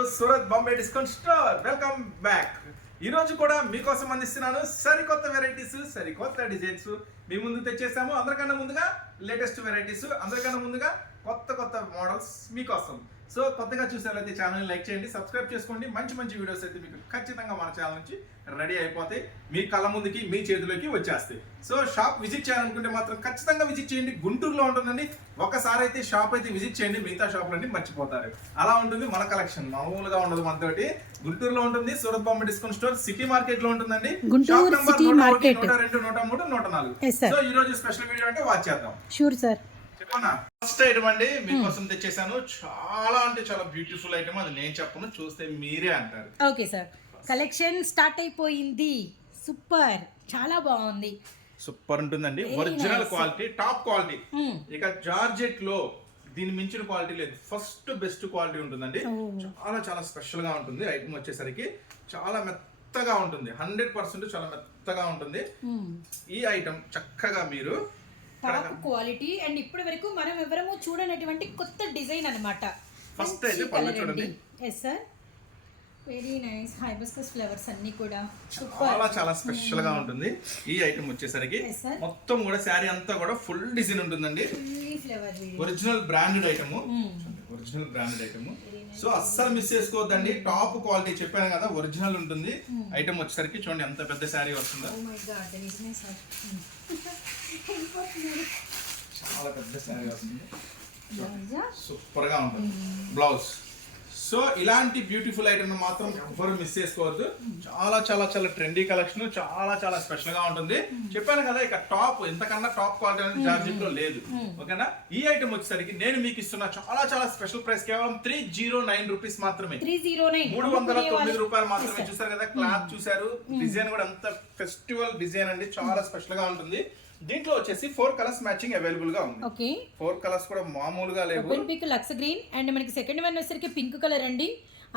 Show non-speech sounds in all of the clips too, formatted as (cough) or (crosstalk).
Surat Bombay discount store. Welcome back. ఈ రోజు కూడా మీకోసం అందిస్తున్నాను సరికొత్త వెరైటీస్ సరికొత్త డిజైన్స్ మీ ముందు తెచ్చేసాము. అందరికన్నా ముందుగా లేటెస్ట్ వెరైటీస్ అందరికన్నా ముందుగా కొత్త కొత్త మోడల్స్ మీకోసం. సో కొత్తగా చూసినట్లయితే ఛానల్ లైక్ చేయండి సబ్స్క్రైబ్ చేసుకోండి. మంచి మంచి వీడియోస్ అయితే మీకు ఖచ్చితంగా మన ఛానల్ నుంచి రెడీ అయిపోతాయి. మీ కళ్ళ ముందుకి మీ చేతిలోకి వచ్చేస్తాయి. సో షాప్ విజిట్ చేయాలనుకుంటే మాత్రం ఖచ్చితంగా విజిట్ చేయండి. గుంటూరులో ఉంటుందండి. ఒకసారి అయితే షాప్ అయితే విజిట్ చేయండి. మిగతా షాపులన్నీ మర్చిపోతారు. అలా ఉంటుంది మన కలెక్షన్ మామూలుగా ఉండదు మనతోటి. గుంటూరులో ఉంటుంది Surat Bombay discount store city మార్కెట్లో ఉంటుందండి. షాప్ నంబర్ నూట రెండు నూట మూడు నూట నాలుగు. సో ఈ రోజు స్పెషల్ వీడియో అంటే వాచ్ చేద్దాం. షూర్ సార్ ఫస్ట్ ఐటమ్ అండి మీకోసం తెచ్చేసాను. చాలా అంటే చాలా బ్యూటిఫుల్ ఐటమ్ అది నేను చెప్పను చూస్తే మీరే అంటారు. Okay sir. కలెక్షన్ స్టార్ట్ అయిపోయింది. సూపర్ చాలా బాగుంది. సూపర్ ఉంటుందండి. Original. Quality top quality Hmm. ఇక జార్జెట్లో దీని మించిన క్వాలిటీ లేదు. ఫస్ట్ బెస్ట్ క్వాలిటీ ఉంటుందండి. చాలా చాలా స్పెషల్గా ఉంటుంది. ఐటమ్ వచ్చేసరికి చాలా మెత్తగా ఉంటుంది. హండ్రెడ్ పర్సెంట్ చాలా మెత్తగా ఉంటుంది. ఈ ఐటమ్ చక్కగా మీరు టాప్ క్వాలిటీ అండ్ ఇప్పటి వరకు మనం ఎవరము చూడనటువంటి కొత్త డిజైన్ అనమాట First అయితే పళ్ళు చూడండి. Yes sir very nice hibiscus flowers అన్ని కూడా. చాలా చాలా స్పెషల్గా ఉంటుంది. ఈ ఐటమ్ వచ్చేసరికి. మొత్తం కూడా శారీ అంతా కూడా ఫుల్ డిజైన్ ఉంటుందండి. Flower original branded item original branded item so అస్సలు మిస్ చేసుకోవద్దండి. టాప్ క్వాలిటీ చెప్పాను కదా ఒరిజినల్ ఉంటుంది. ఐటమ్ వచ్చేసరికి చూడండి ఎంత పెద్ద శారీ వస్తుందో. సార్. చాలా పెద్ద శారీ వస్తుంది. సూపర్గా ఉంటుంది. బ్లౌజ్ సో ఇలాంటి బ్యూటిఫుల్ ఐటమ్ మాత్రం ఎవ్వరు మిస్ చేసుకోవద్దు. చాలా చాలా చాలా ట్రెండీ కలెక్షన్ చాలా చాలా స్పెషల్గా ఉంటుంది. చెప్పాను కదా ఇక టాప్ ఇంతకన్నా టాప్ క్వాలిటీ అనేది జార్జెట్లో లేదు. ఓకేనా? ఈ ఐటమ్ వచ్చేసరికి నేను మీకు ఇస్తున్న చాలా చాలా స్పెషల్ ప్రైస్ కేవలం త్రీ జీరో నైన్ రూపీస్ మాత్రమే. మూడు వందల తొమ్మిది రూపాయలు మాత్రమే చూసారు కదా క్లాత్ చూసారు. డిజైన్ కూడా అంత ఫెస్టివల్ డిజైన్ అండి. చాలా స్పెషల్గా ఉంటుంది. దీంట్లో వచ్చేసి ఫోర్ కలర్స్ మ్యాచింగ్ అవైలబుల్గా ఉంది. ఓకే ఫోర్ కలర్స్ కూడా మామూలుగా లేవు. Open pick lux green and మనకి సెకండ్ వన్ వచ్చేసరికి పింక్ కలర్ అండి.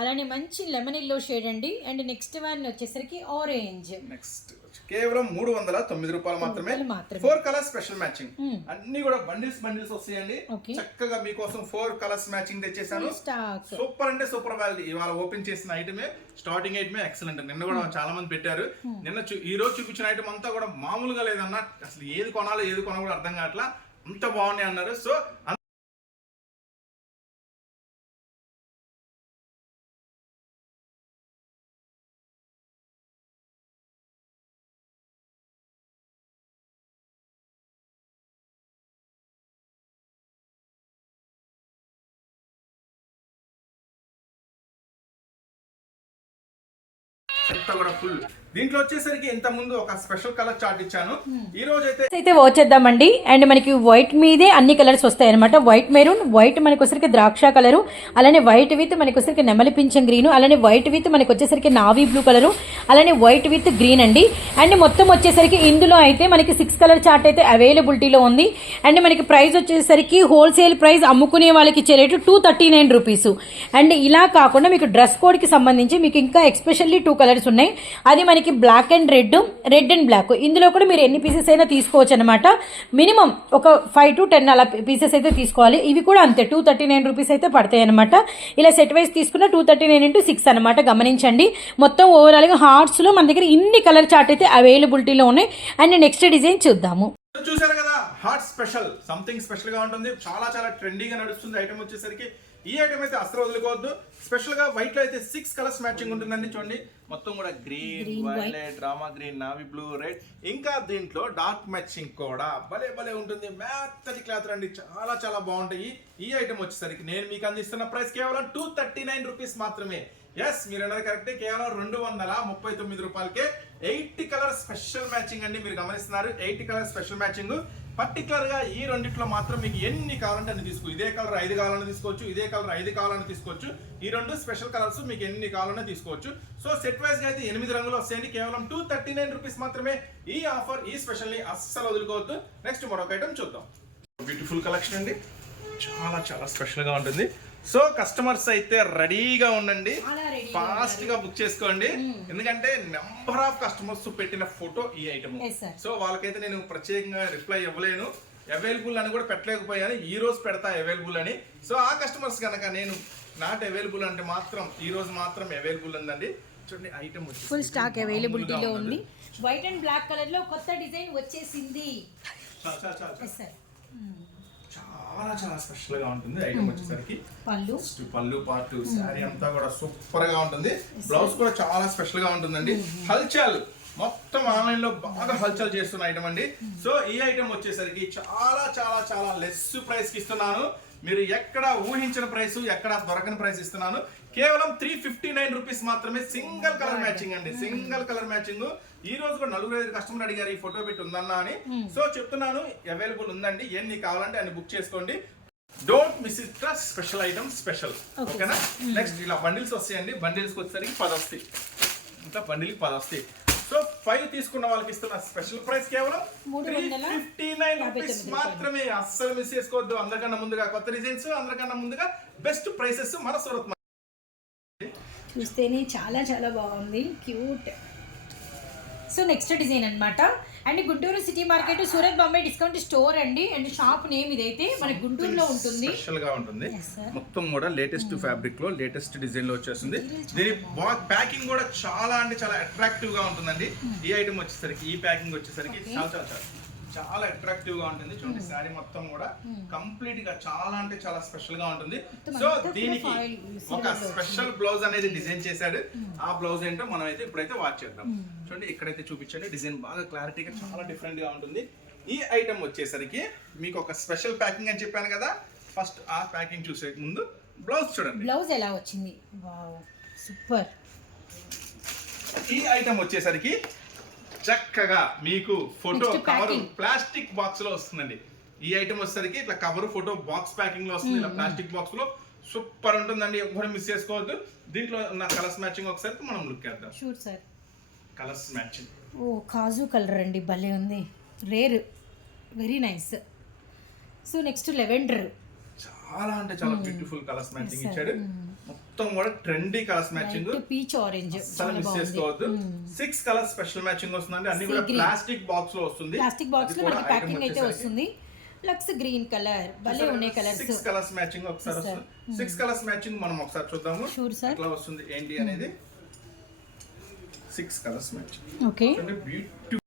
అలానే మంచి లెమన్ ఎల్లో షేడ్ అండి. అండ్ నెక్స్ట్ వన్ వచ్చేసరికి ఆరెంజ్ నెక్స్ట్ కేవలం మూడు వందల తొమ్మిది రూపాయలు మాత్రమే. Four colours special matching Hmm. అన్ని కూడా బండిల్స్ బండిల్స్ వస్తాయండి. చక్కగా మీకోసం ఫోర్ కలర్స్ మ్యాచింగ్ తెచ్చేసాను సూపర్ అంటే సూపర్ క్వాలిటీ ఇవాళ ఓపెన్ చేసిన ఐటమే స్టార్టింగ్ ఐటమే ఎక్సలెంట్ నిన్న కూడా చాలా మంది పెట్టారు. నిన్న చూ- ఈ రోజు చూపించిన ఐటమ్ అంతా కూడా మామూలుగా లేదన్న అసలు ఏది కొనాలో ఏది కొనాలో కూడా అర్థం కావట్లా. అంత బాగున్నాయి అన్నారు. సో అంతా కూడా ఫుల్ దీంట్లో వచ్చేసరికి ఇంత ముందు ఒక స్పెషల్ కలర్ చార్ట్ ఇచ్చాను. ఈ రోజు అయితే అయితే వాచ్ చేద్దామండి. అండ్ మనకి వైట్ మీదే అన్ని కలర్స్ వస్తాయి అనమాట వైట్ మెరూన్ వైట్ మనకి వచ్చేసరికి ద్రాక్ష కలరు అలానే వైట్ విత్ మనకి వచ్చేసరికి నెమలి పింఛం గ్రీన్ అలానే వైట్ విత్ మనకి వచ్చేసరికి నావీ బ్లూ కలరు అలానే వైట్ విత్ గ్రీన్ అండి. అండ్ మొత్తం వచ్చేసరికి ఇందులో అయితే మనకి సిక్స్ కలర్ చార్ట్ అయితే అవైలబిలిటీలో ఉంది. అండ్ మనకి ప్రైస్ వచ్చేసరికి హోల్సేల్ ప్రైస్ అమ్ముకునే వాళ్ళకి ఇచ్చే rate two thirty nine rupees and ఇలా కాకుండా మీకు డ్రెస్ కోడ్కి సంబంధించి మీకు ఇంకా ఎక్స్పెషల్లీ టూ కలర్స్ ఉన్నాయి. అది మనకి black and red red and black ఇందులో కూడా మీరు ఎన్ని పీసెస్ అయినా తీసుకోవచ్చు అనమాట మినిమం ఒక ఫైవ్ టు టెన్ అలా పీసెస్ అయితే తీసుకోవాలి. ఇవి కూడా అంతే టూ థర్టీ నైన్ రూపీస్ అయితే పడతాయి అనమాట ఇలా సెట్ వైజ్ తీసుకున్న two thirty nine into six అనమాట గమనించండి. మొత్తం ఓవరాల్గా హార్ట్స్లో మన దగ్గర ఇన్ని కలర్ చార్ట్ అయితే అవైలబిలిటీలో ఉన్నాయి. అండ్ నెక్స్ట్ డిజైన్ చూద్దాము. చూసారు కదా? హాట్ స్పెషల్ సంథింగ్ స్పెషల్గా ఉంటుంది. చాలా చాలా ట్రెండీగా నడుస్తుంది. ఐటమ్ వచ్చేసరికి ఈ ఐటమ్ అయితే అస్సలు వదులుకోవద్దు. స్పెషల్గా వైట్లో అయితే సిక్స్ కలర్స్ మ్యాచింగ్ ఉంటుందండి చూడండి. మొత్తం కూడా green violet Rama green navy blue red ఇంకా దీంట్లో డార్క్ మ్యాచింగ్ కూడా భలే భలే ఉంటుంది. మెత్తటి క్లాత్ రండి చాలా చాలా బాగుంటాయి. ఈ ఐటమ్ వచ్చేసరికి నేను మీకు అందిస్తున్న ప్రైస్ కేవలం టూ థర్టీ నైన్ రూపీస్ మాత్రమే. ఎస్ మీరు అన్నది కరెక్టే కేవలం రెండు వందల ముప్పై తొమ్మిది రూపాయలకే ఎయిట్ కలర్ స్పెషల్ మ్యాచింగ్ అండి మీరు గమనిస్తున్నారు. ఎయిట్ కలర్ స్పెషల్ మ్యాచింగ్ పర్టికులర్గా ఈ రెండిట్లో మాత్రం మీకు ఎన్ని కావాలంటే అన్ని తీసుకో. ఇదే కలర్ ఐదు కావాలని తీసుకోవచ్చు ఇదే కలర్ ఐదు కావాలని తీసుకోవచ్చు. ఈ రెండు స్పెషల్ కలర్స్ మీకు ఎన్ని కావాలన్నా తీసుకోవచ్చు. సో సెట్ వైజ్గా అయితే ఎనిమిది రంగులు వస్తాయండి. కేవలం టూ థర్టీ నైన్ రూపీస్ మాత్రమే ఈ ఆఫర్ ఈ స్పెషల్ని అస్సలు వదులుకోవద్దు. నెక్స్ట్ మరొక ఐటమ్ చూద్దాం. బ్యూటిఫుల్ కలెక్షన్ అండి. చాలా చాలా స్పెషల్గా ఉంటుంది. సో కస్టమర్స్ అయితే రెడీగా ఉండండి. ఫాస్ట్గా బుక్ చేసుకోండి. ఎందుకంటే నెంబర్ ఆఫ్ కస్టమర్స్ పెట్టిన ఫోటో ఈ ఐటమ్. సో వాళ్ళకైతే నేను ప్రత్యేకంగా రిప్లై ఇవ్వలేను. అవైలబుల్ అని కూడా పెట్టలేకపోయాను. ఈ రోజు పెడతా అవైలబుల్ అని. సో ఆ కస్టమర్స్ కనుక నేను నాట్ అవైలబుల్ అంటే మాత్రం ఈ రోజు మాత్రం అవైలబుల్ ఉందండి. చూడండి ఐటమ్ ఫుల్ స్టాక్ అవైలబిలిటీలో ఉంది. వైట్ అండ్ బ్లాక్ కలర్లో కొత్త డిజైన్ వచ్చేసింది. చాలా చాలా స్పెషల్గా ఉంటుంది. ఐటమ్ వచ్చేసరికి పళ్ళు. పళ్ళు పార్ట్ శారీ అంతా కూడా సూపర్గా ఉంటుంది. బ్లౌజ్ కూడా చాలా స్పెషల్గా ఉంటుందండి. హల్చల్. మొత్తం ఆన్లైన్లో బాగా హల్చల్ చేస్తున్న ఐటమ్ అండి. సో ఈ ఐటమ్ వచ్చేసరికి చాలా చాలా చాలా లెస్ ప్రైస్కి ఇస్తున్నాను. మీరు ఎక్కడ ఊహించిన ప్రైస్ ఎక్కడ దొరకని ప్రైస్ ఇస్తున్నాను. కేవలం త్రీ ఫిఫ్టీ నైన్ రూపీస్ మాత్రమే సింగిల్ కలర్ మ్యాచింగ్ అండి. సింగిల్ కలర్ మ్యాచింగ్ ఈ రోజు కూడా నలుగురు ఐదు కస్టమర్ అడిగారు ఈ ఫోటో పెట్టి ఉందన్నా అని. సో చెప్తున్నాను అవైలబుల్ ఉందండి. ఎన్ని కావాలంటే అన్ని బుక్ చేసుకోండి. Don't miss it special item special ఓకేనా నెక్స్ట్ ఇలా బండిల్స్ వస్తాయండి. బండిల్స్ వచ్చేసరికి పది వస్తాయి. ఇంకా బండిల్ పది వస్తాయి. సో ఫైవ్ తీసుకున్న వాళ్ళకి ఇస్తున్న స్పెషల్ ప్రైస్ కేవలం త్రీ ఫిఫ్టీ నైన్ రూపీస్ మాత్రమే. అస్సలు మిస్ చేసుకోవద్దు. అందరికన్నా ముందుగా కొత్త డిజైన్స్ అందరికన్నా ముందుగా బెస్ట్ ప్రైసెస్ మన సూరత్ చూస్తేనే చాలా చాలా బాగుంది. క్యూట్. సో నెక్స్ట్ డిజైన్ అన్నమాట. And Guntur city market Surat Bombay discount store అండి. అండ్ షాప్ నేమ్ ఇదైతే మన గుంటూరులో ఉంటుంది. స్పెషల్గా ఉంటుంది. మొత్తం కూడా లేటెస్ట్ ఫ్యాబ్రిక్లో లేటెస్ట్ డిజైన్లో వచ్చేస్తుంది. దీని ప్యాకింగ్ కూడా చాలా అంటే చాలా అట్రాక్టివ్గా ఉంటుందండి. ఈ ఐటమ్ వచ్చేసరికి ఈ ప్యాకింగ్ వచ్చేసరికి. చాలా చాలా చాలా. చాలా అట్రాక్టివ్గా ఉంటుంది. చూడండి శారీ మొత్తం కూడా కంప్లీట్గా చాలా అంటే చాలా స్పెషల్గా ఉంటుంది. సో దీనికి ఒక స్పెషల్ బ్లౌజ్ అనేది డిజైన్ చేశాడు. ఆ బ్లౌజ్ ఏంటో మనం అయితే ఇప్పుడైతే వాచ్ చేద్దాం. చూడండి ఇక్కడైతే చూపించండి. డిజైన్ బాగా క్లారిటీగా చాలా డిఫరెంట్గా ఉంటుంది. ఈ ఐటమ్ వచ్చేసరికి మీకు ఒక స్పెషల్ ప్యాకింగ్ అని చెప్పాను కదా. ఫస్ట్ ఆ ప్యాకింగ్ చూసే ముందు బ్లౌజ్ చూడండి. బ్లౌజ్ ఎలా వచ్చింది? సూపర్ ఈ ఐటమ్ వచ్చేసరికి చక్కగా మీకు ఫోటో కవర్. ప్లాస్టిక్ బాక్స్లో వస్తుందండి. ఈ ఐటమ్ వచ్చేసరికి ఇట్లా కవర్ ఫోటో బాక్స్ ప్యాకింగ్లో వస్తుంది. ఇలా ప్లాస్టిక్ బాక్స్లో సూపర్ ఉంటుందండి. ఎవరు మిస్ చేసుకోవద్దు. దీంట్లో ఉన్న కలర్స్ మ్యాచింగ్ ఒకసారి మనం లుక్ చేద్దాం. షూర్ సార్ కలర్స్ మ్యాచింగ్ ఓ కాజు కలర్ అండి. భలే ఉంది. Rare very nice so next lavender చాలా అంటే చాలా బ్యూటిఫుల్ కలర్స్ మ్యాచింగ్. ఇచ్చాడు. మొత్తం కూడా trendy colours matching peach orange అసలు మిస్ చేసుకోవద్దు. సిక్స్ కలర్స్ స్పెషల్ మ్యాచింగ్ వస్తుందండి. అన్ని కూడా. ప్లాస్టిక్ బాక్స్లో వస్తుంది. ప్లాస్టిక్ బాక్స్లో మనకి ప్యాకింగ్ అయితే వస్తుంది. లక్స్ గ్రీన్ కలర్ భలే ఉన్నాయి కలర్స్ సిక్స్ కలర్స్ మ్యాచింగ్ ఒకసారి. వస్తుంది. సిక్స్ కలర్స్ మ్యాచింగ్ మనం ఒకసారి చూద్దాము. Sure, sir. ఎట్లా వస్తుంది ఏంటి అనేది? Six colours matching okay beautiful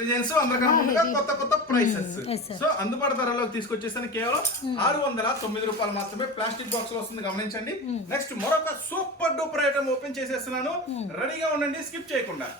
designs ముందుగా కొత్త కొత్త ప్రైసెస్. సో అందుబాటు ధరలోకి తీసుకొచ్చేసాను కేవలం ఆరు వందల తొమ్మిది రూపాయలు మాత్రమే ప్లాస్టిక్ బాక్స్లో వస్తుంది గమనించండి. నెక్స్ట్ మరొక సూపర్ డూపర్ ఐటమ్ ఓపెన్ చేసేస్తున్నాను. రెడీగా ఉండండి స్కిప్ చేయకుండా.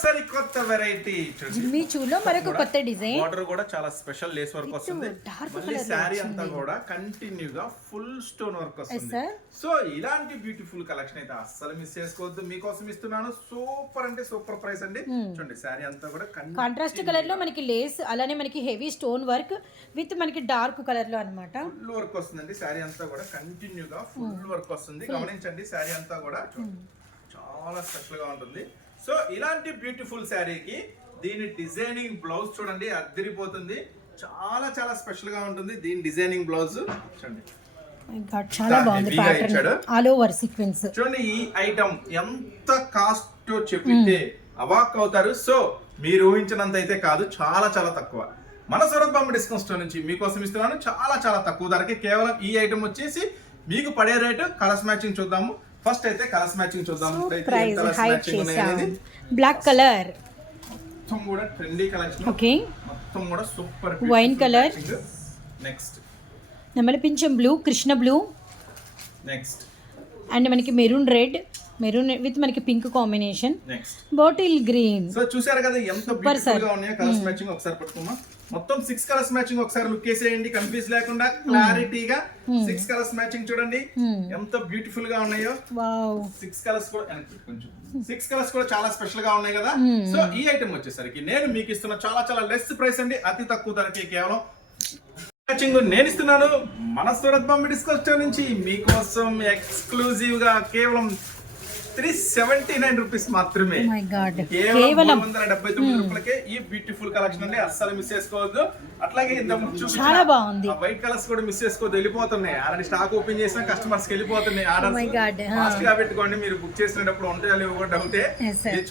సరి కొత్త వెరైటీ జిమ్మి చూలో మరొక కొత్త డిజైన్ బార్డర్ కూడా చాలా స్పెషల్ లేస్ వర్క్ వస్తుంది. మళ్ళీ శారీ అంతా కూడా కంటిన్యూగా ఫుల్ స్టోన్ వర్క్ వస్తుంది. సో ఇలాంటి బ్యూటిఫుల్ కలెక్షన్ అయితే అస్సలు మిస్ చేసుకోవద్దు. మీకోసం ఇస్తున్నాను. సూపర్ అంటే సూపర్ ప్రైస్ అండి. చూడండి శారీ అంతా కూడా కాంట్రాస్ట్ కలర్లో మనకి లేస్ అలానే మనకి హెవీ స్టోన్ వర్క్ విత్ మనకి డార్క్ కలర్లో అన్నమాట. ఫుల్ వర్క్ వస్తుందండి. శారీ అంతా కూడా కంటిన్యూగా ఫుల్ వర్క్ వస్తుంది. గమనించండి శారీ అంతా కూడా చూడండి. చాలా స్పెషల్గా ఉంటుంది. సో ఇలాంటి బ్యూటిఫుల్ శారీకి దీని డిజైనింగ్ బ్లౌజ్ చూడండి అద్దరిపోతుంది. చాలా చాలా స్పెషల్గా ఉంటుంది దీని డిజైనింగ్ బ్లౌజ్. చూడండి. చాలా బాగుంది ఆల్ ఓవర్ సీక్వెన్స్ చూడండి ఈ ఐటమ్ ఎంత కాస్ట్ చెప్పితే అవాక్ అవుతారు. సో మీరు ఊహించినంత అయితే కాదు చాలా చాలా తక్కువ. మన సూరత్ బాంబు డిస్కౌంట్ స్టోర్ నుంచి మీకోసం ఇస్తున్నాను. చాలా చాలా తక్కువ ధరకి కేవలం ఈ ఐటమ్ వచ్చేసి మీకు పడే రేటు కలర్స్ మ్యాచింగ్ చూద్దాము. ఫస్ట్ అయితే కలర్స్ మ్యాచింగ్ చూద్దాం. హైట్ matching ఉన్నాయి బ్లాక్ కలర్ మొత్తం కూడా ట్రెండీ కలెక్షన్ ఓకే మొత్తం కూడా super Wine colour. Next నెమలిపించం blue Krishna blue next and మనకి మెరూన్ రెడ్ మెరూన్ విత్ మనకి pink combination next bottle green so చూసారు కదా ఎంత బ్యూటిఫుల్. గా ఉన్నాయో కలర్స్ మ్యాచింగ్ ఒకసారి పట్టుకోమా? మొత్తం సిక్స్ కలర్స్ మ్యాచింగ్ ఒకసారి లుక్ వేసేయండి కన్ఫ్యూజ్ లేకుండా క్లారిటీగా సిక్స్ కలర్స్ మ్యాచింగ్ చూడండి. ఎంత బ్యూటిఫుల్గా ఉన్నాయో. సిక్స్ కలర్స్ కూడా కొంచెం. సిక్స్ కలర్స్ కూడా చాలా స్పెషల్గా ఉన్నాయి కదా. సో ఈ ఐటమ్ వచ్చేసరికి నేను మీకు ఇస్తున్న చాలా చాలా లెస్ ప్రైస్ అండి. అతి తక్కువ ధరకి కేవలం మ్యాచింగ్ నేను ఇస్తున్నాను. మన సూరత్ బాంబే స్టోర్ నుంచి మీకోసం ఎక్స్క్లూజివ్గా కేవలం త్రీ సెవెంటీ నైన్ రూపీస్ మాత్రమే గాడ్ కేవలం వందల డెబ్బై తొమ్మిది రూపాయలకే ఈ బ్యూటిఫుల్ కలెక్షన్ అండి. అస్సలు మిస్ చేసుకోవద్దు. అట్లాగే ఇంత చాలా బాగుంది. వైట్ కలర్స్ కూడా మిస్ చేసుకోవద్దు. వెళ్ళిపోతున్నాయి. ఆల్రెడీ స్టాక్ ఓపెన్ చేసిన కస్టమర్స్కి వెళ్ళిపోతున్నాయి. Oh ఆర్డర్స్ ఆ. ఫాస్ట్గా పెట్టుకోండి. మీరు బుక్ చేసినప్పుడు ఉంటాయో లేవో కూడా డౌటే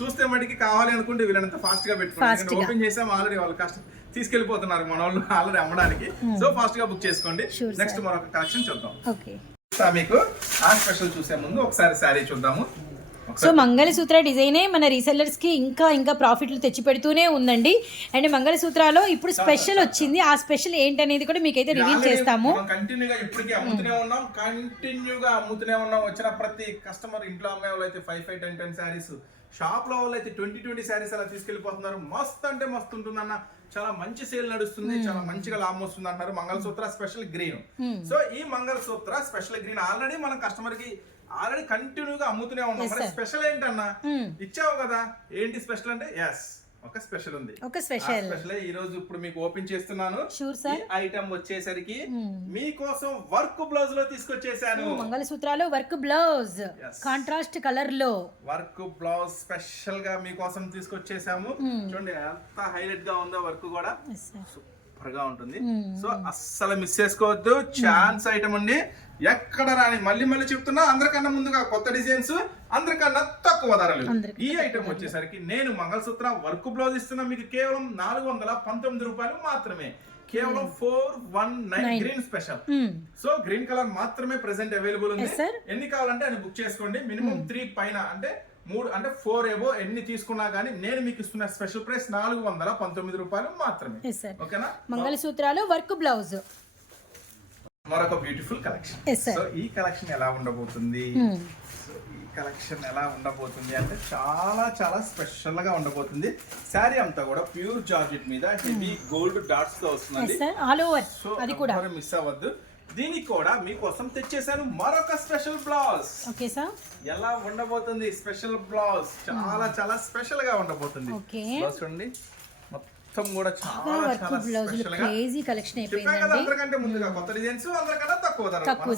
చూస్తే మటుకి కావాలి అనుకుంటే వీళ్ళంత ఫాస్ట్గా పెట్టుకోండి. ఓపెన్ చేసాం ఆల్రెడీ వాళ్ళు కష్టం తీసుకెళ్ళిపోతున్నారు మన వాళ్ళు ఆల్రెడీ అమ్మడానికి. సో ఫాస్ట్గా బుక్ చేసుకోండి. Hmm. నెక్స్ట్. మరొక కలెక్షన్ చూద్దాం. మీకు ఆ స్పెషల్ చూసే ముందు ఒకసారి శారీ చూద్దాము. సో మంగళసూత్ర డిజైనే మన రీసెల్లర్స్కి ఇంకా ఇంకా ప్రాఫిట్లు తెచ్చి పెడుతూనే ఉందండి. అండ్ మంగళసూత్రాలో ఇప్పుడు స్పెషల్ వచ్చింది. ఆ స్పెషల్ ఏంటనేది కూడా మీకైతే రివీల్ చేస్తాము. కంటిన్యూగా ఇప్పటికీ అమ్ముతూనే ఉన్నాం. కంటిన్యూగా అమ్ముతూనే ఉన్నాం. వచ్చిన ప్రతి కస్టమర్ ఇంట్లో అమ్మే వాళ్ళు అయితే five five ten ten sarees షాప్లో వాళ్ళు అయితే ట్వంటీ ట్వంటీ శారీస్ అలా తీసుకెళ్ళిపోతున్నారు మస్తు అంటే మస్తు ఉంటుందన్న. చాలా మంచి సేల్ నడుస్తుంది. చాలా మంచిగా లాభం వస్తుంది అంటారు మంగళసూత్ర స్పెషల్ గ్రీన్ సో ఈ మంగళసూత్ర స్పెషల్ గ్రీన్ ఆల్రెడీ మనం కస్టమర్కి ఆల్రెడీ కంటిన్యూగా అమ్ముతూనే ఉన్నాం. మరి. స్పెషల్ ఏంటన్నా? Hmm. ఇచ్చావు కదా? ఏంటి స్పెషల్ అంటే? ఎస్ ఒక స్పెషల్ ఉంది. ఒక స్పెషల్. స్పెషల్ ఈ రోజు ఇప్పుడు మీకు ఓపెన్ చేస్తున్నాను. Sir. ఈ ఐటమ్ వచ్చేసరికి Hmm. మీకోసం వర్క్ బ్లౌజ్లో తీసుకొచ్చేసాను. మంగళసూత్రాలు వర్క్ బ్లౌజ్. కాంట్రాస్ట్ కలర్లో. వర్క్ బ్లౌజ్ స్పెషల్గా మీకోసం తీసుకొచ్చేసాము. Hmm. చూడండి ఎంత హైలైట్గా ఉందో వర్క్ కూడా. Yes, sir. సూపర్గా ఉంటుంది. సో అస్సలు మిస్ చేసుకోవద్దు. ఛాన్స్ ఐటమ్ అండి ఎక్కడ రాని మళ్ళీ మళ్ళీ చెప్తున్నా అందరికన్నా ముందుగా కొత్త డిజైన్స్ అందరికన్నా తక్కువ ధరలు. ఈ ఐటమ్ వచ్చేసరికి నేను మంగళసూత్ర వర్క్ బ్లౌజ్ ఇస్తున్నా. మీకు కేవలం నాలుగు వందల పంతొమ్మిది రూపాయలు మాత్రమే. కేవలం four one nine. Green special. So green colour మాత్రమే ప్రెసెంట్ అవైలబుల్ ఉంది. ఎన్ని కావాలంటే అని బుక్ చేసుకోండి. మినిమం త్రీ పైన అంటే మూడు అంటే ఫోర్ ఏవో ఎన్ని తీసుకున్నా గానీ నేను మీకు ఇస్తున్న స్పెషల్ ప్రైస్ నాలుగు వందల పంతొమ్మిది రూపాయలు మాత్రమే. ఓకేనా? మంగళసూత్రాలు వర్క్ బ్లౌజ్. మరొక బ్యూటిఫుల్ కలెక్షన్. సో ఈ కలెక్షన్ ఎలా ఉండబోతుంది? Hmm. సో ఈ కలెక్షన్ ఎలా ఉండబోతుంది అంటే చాలా చాలా స్పెషల్గా ఉండబోతుంది. శారీ అంతా కూడా ప్యూర్ జార్జెట్ మీద హెవీ గోల్డ్ డాట్స్తో ఓవర్ సో అది కూడా. మిస్ అవ్వద్దు. దీనికి కూడా మీకోసం తెచ్చేసాను మరొక స్పెషల్ బ్లౌజ్. Okay sir. ఎలా ఉండబోతుంది స్పెషల్ బ్లౌజ్? చాలా చాలా స్పెషల్గా ఉండబోతుంది. చూడండి. మొత్తం కూడా చాలా చాలా బ్లౌజ్ స్పెషల్గా క్రేజీ కలెక్షన్ అయిపోయిందండి. అందరికంటే ముందుగా కొత్త డిజైన్స్ అందరికన్నా తక్కువ ధర తక్కువ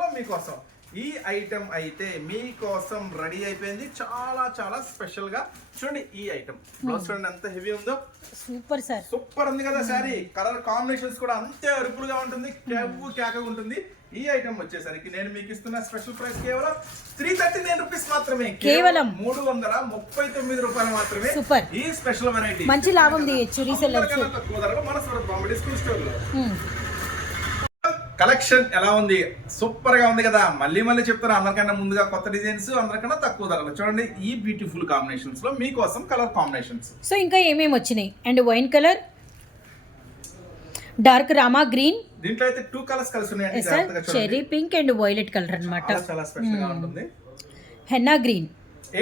లో మీకోసం. ఈ ఐటమ్ అయితే మీకోసం రెడీ అయిపోయింది. చాలా చాలా స్పెషల్గా. చూడండి ఈ ఐటమ్ బ్లౌజ్ చూడండి ఎంత హెవీ ఉందో. Super sir. సూపర్ ఉంది కదా శారీ. కలర్ కాంబినేషన్స్ కూడా అంతే అరుపులుగా ఉంటుంది కేపు కేకగా ఉంటుంది. ఈ ఐటమ్ వచ్చేసరికి నేను మీకు ఇస్తున్న స్పెషల్ ప్రైస్ కేవలం త్రీ థర్టీ నైన్ రూపీస్ మాత్రమే. కేవలం. మూడు వందల ముప్పై తొమ్మిది రూపాయలు మాత్రమే Super. ఈ స్పెషల్ వెరైటీ మంచి లాభం తీయొచ్చు resellers. తక్కువ ధరలో మన సూరత్ బాంబే డిస్కౌంట్ స్టోర్లో. కలెక్షన్ ఎలా ఉంది? సూపర్గా ఉంది కదా. మళ్ళీ మళ్ళీ చెప్తాను అందరికన్నా ముందుగా కొత్త డిజైన్స్ అందరికన్నా తక్కువ ధరలు. చూడండి ఈ బ్యూటిఫుల్ కాంబినేషన్స్లో మీకోసం కలర్ కాంబినేషన్స్ సో ఇంకా ఏమేమి వచ్చినాయి? And wine colour dark Rama green. దీంట్లో అయితే టూ కలర్స్ కలిసి ఉన్నాయండి. ఎస్ సార్ జాగ్రత్తగా చూడండి. Cherry pink and violet colour అన్నమాట. చాలా చాలా స్పెషల్గా ఉంటుంది. Henna green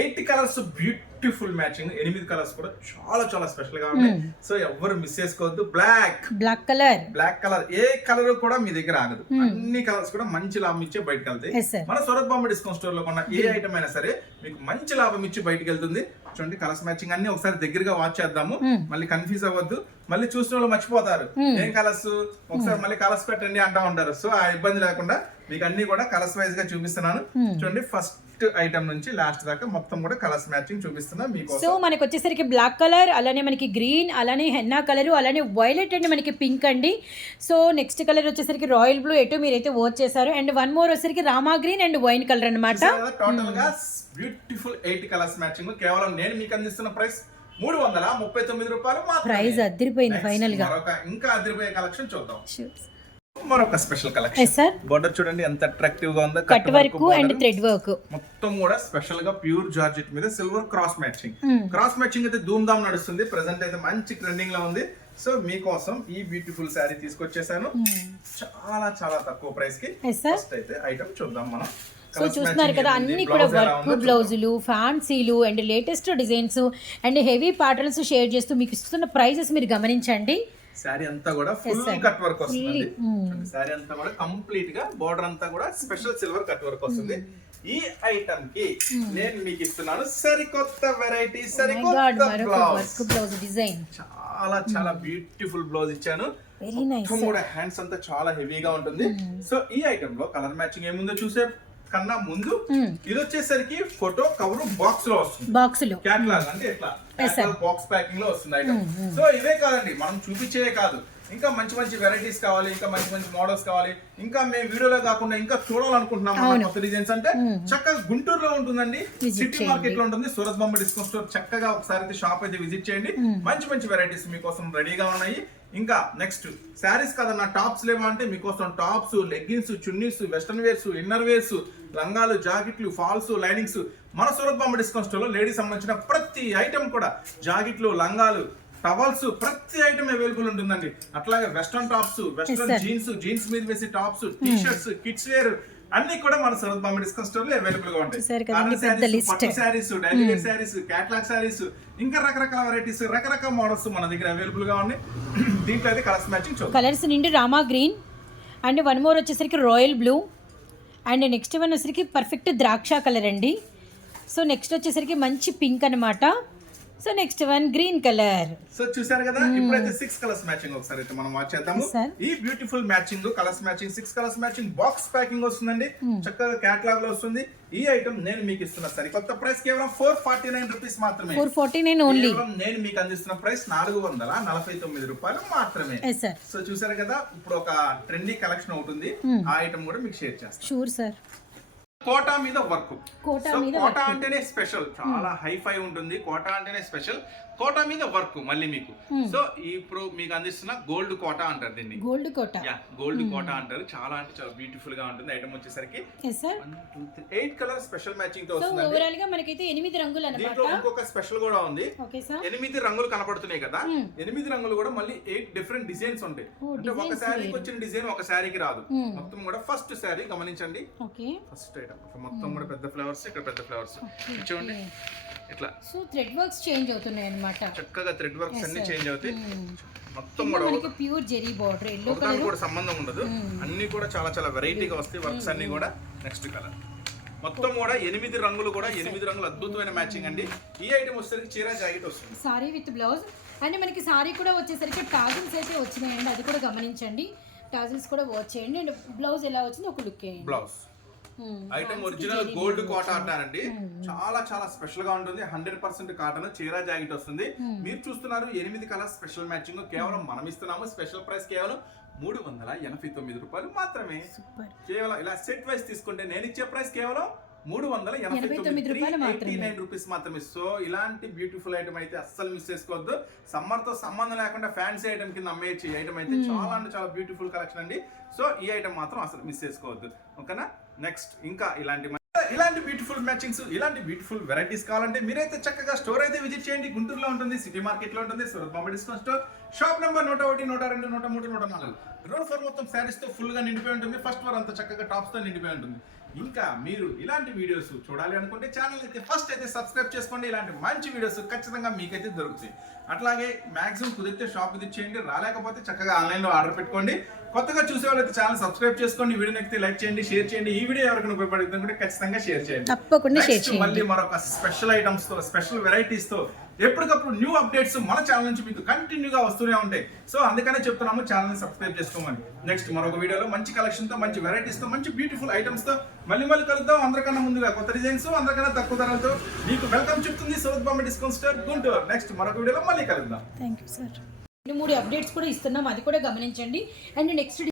eight colours beautiful matching ఎనిమిది కలర్స్ కూడా చాలా చాలా స్పెషల్గా ఉన్నాయి సో ఎవ్వరు మిస్ చేసుకోవద్దు. Black black colour black colour ఏ కలర్ కూడా మీ దగ్గర ఆగదు అన్ని కలర్స్ కూడా మంచి లాభం ఇచ్చే బయటకు వెళ్తాయి. Hmm. మన సూరత్ బాంబే డిస్కౌంట్ స్టోర్లో కొన్న ఏ ఐటమ్ అయినా సరే మీకు మంచి లాభం ఇచ్చి బయటకు వెళ్తుంది. చూడండి కలర్స్ మ్యాచింగ్ అన్ని ఒకసారి దగ్గరగా వాచ్ చేద్దాము. Hmm. మళ్ళీ కన్ఫ్యూజ్ అవ్వద్దు. మళ్ళీ చూసిన వాళ్ళు మర్చిపోతారు. ఏం కలర్స్? ఒకసారి మళ్ళీ కలర్స్ పెట్టండి అంటా ఉంటారు. సో ఆ ఇబ్బంది లేకుండా మీకు అన్ని కూడా కలర్స్ వైజ్గా చూపిస్తున్నాను. Hmm. చూడండి ఫస్ట్ ఐటమ్ నుంచి లాస్ట్ దాకా మొత్తం కూడా కలర్స్ మ్యాచింగ్ చూపిస్తున్నా సో మీకోసం మనకి వచ్చేసరికి బ్లాక్ కలర్ అలానే మనకి గ్రీన్ అలానే హెన్నా కలర్ అలానే వైలెట్ అండి మనకి పింక్ అండి. సో నెక్స్ట్ కలర్ వచ్చేసరికి రాయల్ బ్లూ ఎటు మీరైతే ఓట్ చేశారు అండ్ వన్ మోర్ వచ్చేసరికి Rama green and wine colour అనమాట టోటల్గా బ్యూటిఫుల్ ఎయిట్ కలర్స్ మ్యాచింగ్. కేవలం నేను మీకు అందిస్తున్న ప్రైస్ మూడు వందల ముప్పై తొమ్మిది రూపాయలు. ప్రైస్ అదిరిపోయింది ఫైనల్గా ఇంకా అదిరిపోయే కలెక్షన్ చూద్దాం. మరొక స్పెషల్ కలెక్షన్ బోర్డర్ చూడండి ఎంత అట్రాక్టివ్గా ఉందో cut work. And thread work మొత్తం కూడా స్పెషల్గా ప్యూర్ జార్జెట్ మీద silver cross matching Hmm. Cross matching అయితే ధూమ్ ధామ్ నడుస్తుంది. ప్రెసెంట్ అయితే మంచి ట్రెండింగ్లో ఉంది. సో మీకోసం ఈ బ్యూటిఫుల్ శారీ తీసుకొచ్చేసాను. చాలా చాలా తక్కువ ప్రైస్కి ఫస్ట్ అయితే ఐటమ్ చూద్దాం మనం. సో చూస్తున్నారు కదా అన్ని కూడా వర్క్. బ్లౌజులు ఫ్యాన్సీలు and latest designs and heavy patterns share చేస్తూ మీకు ఇస్తున్న ప్రైజెస్ మీరు గమనించండి. శారీ అంతా కూడా ఫుల్. కట్ వర్క్ వస్తుంది mm. శారీ అంతా కూడా కంప్లీట్గా బోర్డర్ అంతా కూడా స్పెషల్ సిల్వర్ కట్ వర్క్ వస్తుంది. ఈ ఐటమ్కి నేను మీకు ఇస్తున్నాను సరికొత్త వెరైటీ గాడ్ సరికొత్త బ్లౌజ్ డిజైన్ చాలా చాలా బ్యూటిఫుల్ బ్లౌజ్ ఇచ్చాను. కూడా హ్యాండ్స్ అంతా చాలా హెవీగా ఉంటుంది. సో ఈ ఐటమ్లో కలర్ మ్యాచింగ్ ఏముందో చూసే కన్నా ముందు ఇది వచ్చేసరికి ఫోటో కవర్ బాక్స్లో వస్తుంది. బాక్సులు. క్యాట్లాగ్ అంటే ఎట్లా? బాక్స్ ప్యాకింగ్లో వస్తుంది ఐటమ్ సో ఇవే కాదండి మనం చూపించేవే కాదు. ఇంకా మంచి మంచి వెరైటీస్ కావాలి ఇంకా మంచి మంచి మోడల్స్ కావాలి. ఇంకా మేము వీడియోలో కాకుండా ఇంకా చూడాలనుకుంటున్నాం కొత్త డిజైన్స్ అంటే చక్కగా గుంటూరులో ఉంటుందండి. సిటీ మార్కెట్లో ఉంటుంది. సూరత్ బొమ్మ డిస్కౌంట్ స్టోర్. చక్కగా ఒకసారి అయితే షాప్ అయితే విజిట్ చేయండి. మంచి మంచి వెరైటీస్ మీకోసం రెడీగా ఉన్నాయి. ఇంకా నెక్స్ట్ శారీస్ కదన్నా టాప్స్ లేవా అంటే మీకోసం టాప్స్ లెగ్గిన్స్ చున్నీస్ వెస్టర్న్ వేర్స్ ఇన్నర్ వేర్స్ లంగాలు జాకెట్లు ఫాల్స్ లైనింగ్స్ మన సూరత్ బొమ్మ డిస్కౌంట్ స్టోర్లో లేడీస్ సంబంధించిన ప్రతి ఐటమ్ కూడా జాకెట్లు లంగాలు టవల్స్ ప్రతి ఐటమ్ అవైలబుల్ ఉంటుందండి. అట్లాగే western tops western. Jeans jeans మీద వేసే tops T shirts kids wear అన్ని కూడా మన సూరత్ బొమ్మ డిస్కౌంట్ స్టోర్లో అవైలబుల్గా ఉంటాయి. పట్టు sarees daily wear sarees catalogue sarees ఇంకా రకరకాల వెరైటీస్ రకరకాల మోడల్స్ మన దగ్గర అవైలబుల్గా ఉన్నాయి. (clears throat) దీంట్లో అయితే కలర్స్ మ్యాచింగ్ చూద్దాం. కలర్స్ నిండి Rama green and one more వచ్చేసరికి royal blue and next one వచ్చేసరికి పర్ఫెక్ట్ ద్రాక్ష కలర్ అండి. సో నెక్స్ట్ వచ్చేసరికి మంచి పింక్ అనమాట so next one green colour so చూసారు కదా? ఇప్పుడైతే సిక్స్ కలర్స్ మ్యాచింగ్ ఒకసారి అయితే మనం వాచ్ చేద్దాము. ఈ beautiful matching colours matching six colours matching box packing వస్తుందండి. చక్కగా క్యాట్లాగ్లో వస్తుంది. ఈ ఐటమ్ నేను మీకు ఇస్తున్న సరికొత్త ప్రైస్ కేవలం ఫోర్ ఫార్టీ నైన్ రూపీస్ మాత్రమే. ఫోర్ ఫార్టీ నైన్ ఓన్లీ నేను మీకు అందిస్తున్న ప్రైస్ నాలుగు వందల నలభై తొమ్మిది రూపాయలు మాత్రమే. సార్ సో చూసారు కదా? ఇప్పుడు ఒక ట్రెండీ కలెక్షన్ ఒకటి ఉంది. ఆ ఐటమ్ కూడా మీకు షేర్ చేస్తాను. షూర్ సార్ కోటా మీద వర్క్. కోటా సో మీద కోటా అంటేనే స్పెషల్. చాలా హైఫై ఉంటుంది. కోటా అంటేనే స్పెషల్. కోటా మీద వర్క్ మళ్ళీ మీకు. సో ఇప్పుడు మీకు అందిస్తున్న గోల్డ్ కోటా అంటారు దీన్ని. Gold Kota. Yeah gold Kota అంటారు. చాలా అంటే చాలా బ్యూటిఫుల్గా ఉంటుంది. ఐటమ్ వచ్చేసరికి ఎయిట్ కలర్ స్పెషల్ మ్యాచింగ్తో ఓవరాల్గా మనకైతే ఎనిమిది రంగులు దీంట్లో ఇంకొక స్పెషల్ కూడా ఉంది. ఎనిమిది రంగులు కనపడుతున్నాయి కదా. ఎనిమిది రంగులు కూడా మళ్ళీ ఎయిట్ డిఫరెంట్ డిజైన్స్ ఉంటాయి. ఓ, అంటే ఒక శారీకి వచ్చిన డిజైన్ ఒక శారీకి రాదు. మొత్తం కూడా ఫస్ట్ శారీ గమనించండి. ఫస్ట్ ఐటమ్ మొత్తం కూడా పెద్ద ఫ్లవర్స్ ఇక్కడ పెద్ద ఫ్లవర్స్ చూడండి. ఇట్లా సో థ్రెడ్ వర్క్స్ చేంజ్ అవుతున్నాయి అనమాట చక్కగా థ్రెడ్ వర్క్స్ అన్ని చేంజ్ అవుతాయి. మొత్తం కింద కూడా మనకి ప్యూర్ జెరీ బార్డర్ ఎల్లో ఒకదానికి కూడా సంబంధం ఉండదు. అన్ని కూడా చాలా చాలా వెరైటీగా వస్తాయి వర్క్స్ అన్ని కూడా. నెక్స్ట్ కలర్ మొత్తం కూడా ఎనిమిది రంగులు కూడా ఎనిమిది రంగులు అద్భుతమైన మ్యాచింగ్ అండి. ఈ ఐటమ్ వచ్చేసరికి చీర జాకెట్ వస్తుంది. సారీ విత్ బ్లౌజ్ అండ్ మనకి సారీ కూడా వచ్చేసరికి టాజిల్స్ అయితే వచ్చినాయండి. అది కూడా గమనించండి. టాజిల్స్ కూడా వాచ్ చేయండి. అండ్ బ్లౌజ్ ఎలా వచ్చింది ఒక look blouse item original gold Kota అంటారండి. చాలా చాలా స్పెషల్గా ఉంటుంది. హండ్రెడ్ పర్సెంట్ కాటన్ చీర జాకెట్ వస్తుంది. మీరు చూస్తున్నారు ఎనిమిది కలర్ స్పెషల్ మ్యాచింగ్ కేవలం మనం ఇస్తున్నాము. స్పెషల్ ప్రైస్ కేవలం మూడు వందల ఎనభై తొమ్మిది రూపాయలు మాత్రమే. కేవలం ఇలా సెట్ వైస్ తీసుకుంటే నేను ఇచ్చే ప్రైస్ కేవలం మూడు వందల ఎనభై తొమ్మిది. నైన్ రూపీస్ మాత్రమే. సో ఇలాంటి బ్యూటిఫుల్ ఐటమ్ అయితే అస్సలు మిస్ చేసుకోవద్దు. సమ్మర్తో సంబంధం లేకుండా ఫ్యాన్సీ ఐటమ్ కింద అమ్మేయచ్చు. ఈ ఐటమ్ అయితే చాలా అంటే చాలా బ్యూటిఫుల్ కలెక్షన్ అండి. సో ఈ ఐటమ్ మాత్రం అసలు మిస్ చేసుకోవద్దు. ఓకేనా? నెక్స్ట్ ఇంకా ఇలాంటి ఇలాంటి బ్యూటిఫుల్ మ్యాచింగ్స్ ఇలాంటి బ్యూటిఫుల్ వెరైటీస్ కావాలంటే మీరైతే చక్కగా స్టోర్ అయితే విజిట్ చేయండి. గుంటూరులో ఉంటుంది సిటీ మార్కెట్లో ఉంటుంది Surat Bombay discount store shop number నూట ఒకటి నూట రెండు నూట మూడు నూట నాలుగు. గ్రౌండ్ ఫ్లోర్ మొత్తం శారీస్తో ఫుల్గా నిండిపోయి ఉంటుంది. ఫస్ట్ ఫ్లోర్ అంతా చక్కగా టాప్స్తో నిండిపోయి ఉంటుంది. ఇంకా మీరు ఇలాంటి వీడియోస్ చూడాలి అనుకుంటే ఛానల్ అయితే ఫస్ట్ అయితే సబ్స్క్రైబ్ చేసుకోండి. ఇలాంటి మంచి వీడియోస్ ఖచ్చితంగా మీకైతే దొరుకుతాయి. అట్లాగే మాక్సిమం కుదిరితే షాప్ విజిట్ చేయండి రాలేకపోతే చక్కగా ఆన్లైన్లో ఆర్డర్ పెట్టుకోండి. కొత్తగా చూసే వాళ్ళైతే ఛానల్ సబ్స్క్రైబ్ చేసుకోండి. వీడియో నచ్చితే లైక్ చేయండి షేర్ చేయండి. ఈ వీడియో ఎవరికైనా ఉపయోగపడుతుంది అనుకుంటే ఖచ్చితంగా షేర్ చేయండి. తప్పకుండా మళ్ళీ మరొక స్పెషల్ ఐటమ్స్తో స్పెషల్ వెరైటీస్తో ఎప్పటికప్పుడు న్యూ అప్డేట్స్ మన ఛానల్ నుంచి మీకు కంటిన్యూగా వస్తూనే ఉంటాయి. సో అందుకనే చెప్తున్నాము ఛానల్ని సబ్స్క్రైబ్ చేసుకోమని. నెక్స్ట్ మరొక వీడియోలో మంచి కలెక్షన్తో మంచి వెరైటీస్తో మంచి బ్యూటిఫుల్ ఐటమ్స్తో మళ్ళీ మళ్ళీ కలుద్దాం అందరికన్నా ముందుగా. కొత్త డిజైన్స్ అందరికన్నా తక్కువ ధరలతో మీకు వెల్కమ్ చెప్తుంది south Bombay discount store Guntur. Next మరొక వీడియోలో మళ్ళీ కలుద్దాం. థ్యాంక్ యూ సార్ మూడు అప్డేట్స్ కూడా ఇస్తున్నాం అది కూడా గమనించండి. And next